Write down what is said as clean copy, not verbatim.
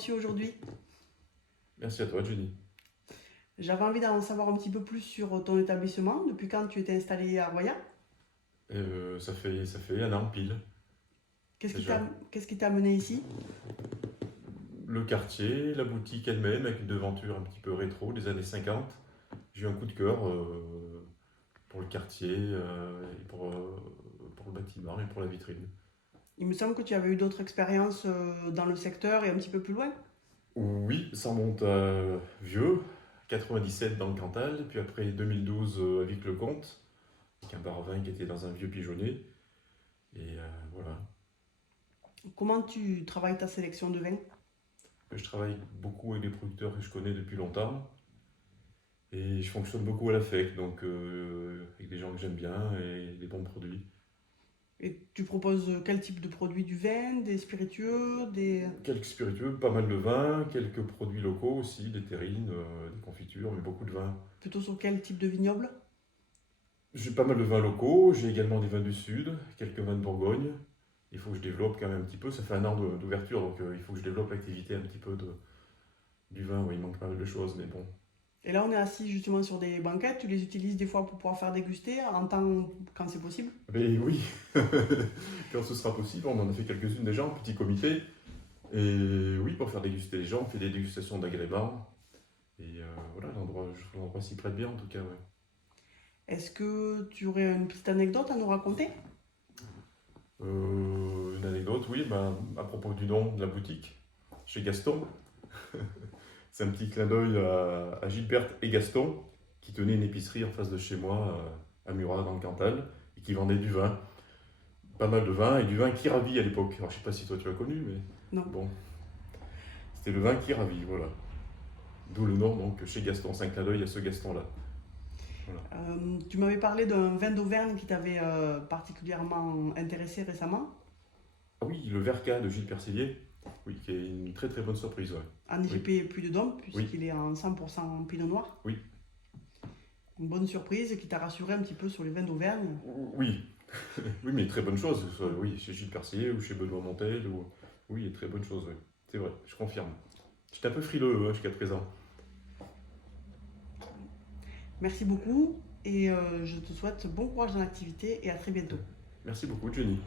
reçu aujourd'hui. Merci à toi, Jenny. J'avais envie d'en savoir un petit peu plus sur ton établissement. Depuis quand tu étais installé à Roya? Ça fait un an pile, déjà. Qu'est-ce qui t'a amené ici? Le quartier, la boutique elle-même, avec une devanture un petit peu rétro des années 50. J'ai eu un coup de cœur pour le quartier, et pour le bâtiment et pour la vitrine. Il me semble que tu avais eu d'autres expériences dans le secteur et un petit peu plus loin. Oui, ça remonte à vieux, 97 dans le Cantal, puis après 2012 à Vic-le-Comte, avec un bar à vin qui était dans un vieux pigeonnier. Et voilà. Comment tu travailles ta sélection de vins? Je travaille beaucoup avec des producteurs que je connais depuis longtemps. Et je fonctionne beaucoup à l'affect, donc avec des gens que j'aime bien et des bons produits. Et tu proposes quel type de produits? Du vin, des spiritueux, des... Quelques spiritueux, pas mal de vin, quelques produits locaux aussi, des terrines, des confitures, mais beaucoup de vin. Plutôt sur quel type de vignoble? J'ai pas mal de vins locaux, j'ai également des vins du Sud, quelques vins de Bourgogne. Il faut que je développe quand même un petit peu, ça fait un an d'ouverture, donc il faut que je développe l'activité un petit peu du vin. Oui, il manque pas mal de choses, mais bon. Et là, on est assis justement sur des banquettes. Tu les utilises des fois pour pouvoir faire déguster quand c'est possible. Mais oui, quand ce sera possible, on en a fait quelques-unes déjà en petit comité. Et oui, pour faire déguster les gens, on fait des dégustations d'agrément. Et voilà, l'endroit s'y prête bien en tout cas, ouais. Est-ce que tu aurais une petite anecdote à nous raconter? Une anecdote, oui, ben, à propos du nom de la boutique, chez Gaston. C'est un petit clin d'œil à Gilberte et Gaston, qui tenaient une épicerie en face de chez moi, à Murat, dans le Cantal, et qui vendaient du vin. Pas mal de vin, et du vin qui ravit à l'époque. Alors je sais pas si toi tu l'as connu, mais Non. bon, c'était le vin qui ravit, voilà. D'où le nom, donc, chez Gaston. C'est un clin d'œil à ce Gaston-là. Voilà. Tu m'avais parlé d'un vin d'Auvergne qui t'avait particulièrement intéressé récemment. Ah oui, le Verca de Gilles Percellier, oui, qui est une très très bonne surprise, ouais. En Oui, IGP Puy de Dôme, oui, puisqu'il est en 100% Pinot Noir. oui, Une bonne surprise qui t'a rassuré un petit peu sur les vins d'Auvergne. oui, oui, mais très bonne chose, que ce soit, oui, chez Gilles Percellier ou chez Benoît Montel, ou... oui, très bonne chose, ouais. C'est vrai, je confirme. J'étais un peu frileux jusqu'à présent. Merci beaucoup et je te souhaite bon courage dans l'activité et à très bientôt. Merci beaucoup, Jenny.